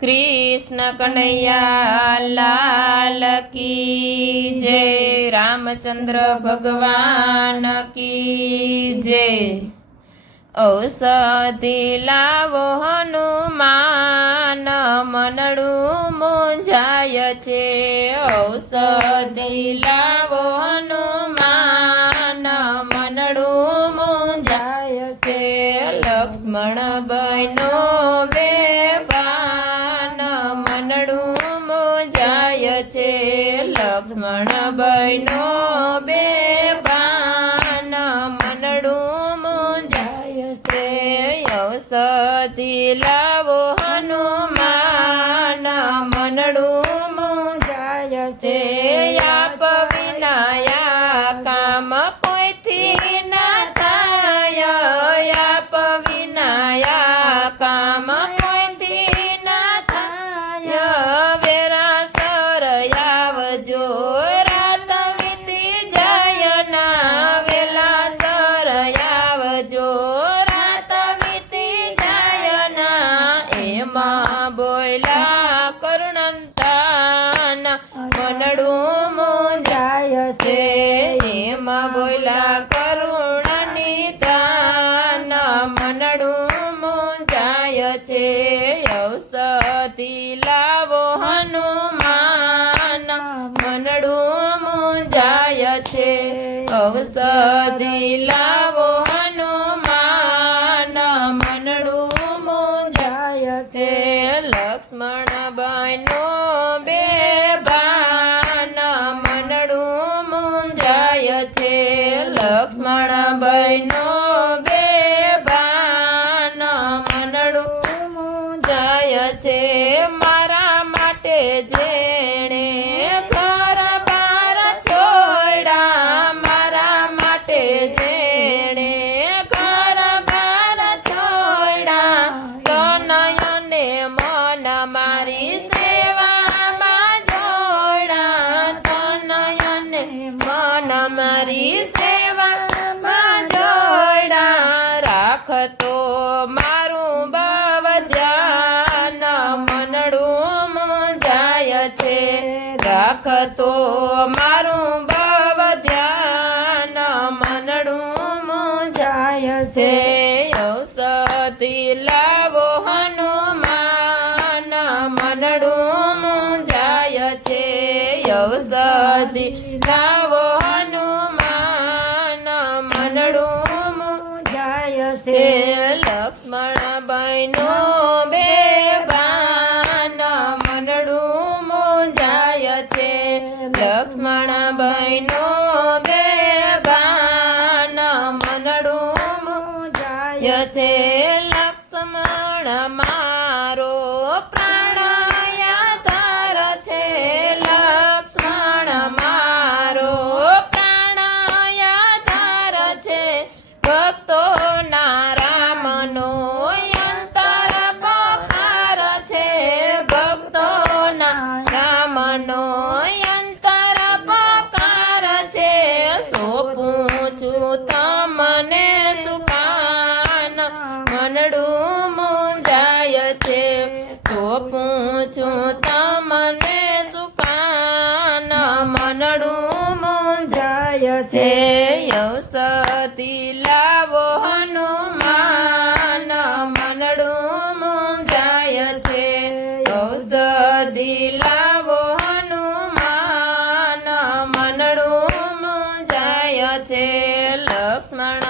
कृष्ण कन्हैया लाल की जय। रामचंद्र भगवान की जय। औषधि लावो हनुमान मनडू मूंझाय छे। औषधि लावो हनुमान मनडू मूंझाय छे। लक्ष्मण बनो बेभान मनडू मूंझाय छे। लक्ष्मण बनो बेभान मनडू औषधि लावो हनुमान मनडू मूंझाय छे। आप विनाया काम कोईथी न थाय। आप विनाया काम कोईथी न थाय। वेरासर आवजो रात वीती जाय ना। वेलासर आवजो बोला करुणंतान मनडू मूंझाय छे। एमा बोला करुणनिधान मनडू मूंझाय छे। औषधि लावो हनुमान मनडू मूंझाय छे। औषधि लावो हनुमान मनडू मूंझाय छे। लक्ष्मण बनो बेभान मनडू मूंझाय छे। लक्ष्मण बनो बेभान मनडू मूंझाय छे। मारा माटे जेणे घर बार छोड़ा। मारा माटे जेणे घर बार छोड़ा। तनयने मन मारी सेवा में जोड़ा। तनयने मन मारी सेवा में जोड़ा। राख तो मारू बव ध्यान मनडू मूंझाय छे। राख तो मारू बव ध्यान मनडू मूंझाय छे। औषधि लावो हनुमान मनडू मूंझाय छे। औषधि लावो हनुमान मनडू मूंझाय छे। लक्ष्मण बनो बेभान मनडू मूंझाय छे। लक्ष्मण बनो बेभान मनडू मूंझाय छे। लक्ष्मण मारो प्राणयाधार छे। लक्ष्मण मारो प्राणयाधार छे। भक्तो ना रामनो अंतर पकार छे। भक्तो ना रामनो अंतर पकार छे। सोंपूं छुं तमने सुकान मनडू मूंझाय छे। सोंपूं छुं तमने सुकान मनडू मूंझाय छे। औषधि लावो हनुमान मनडू मूंझाय छे। औषधि लावो हनुमान मनडू मूंझाय छे। लक्ष्मण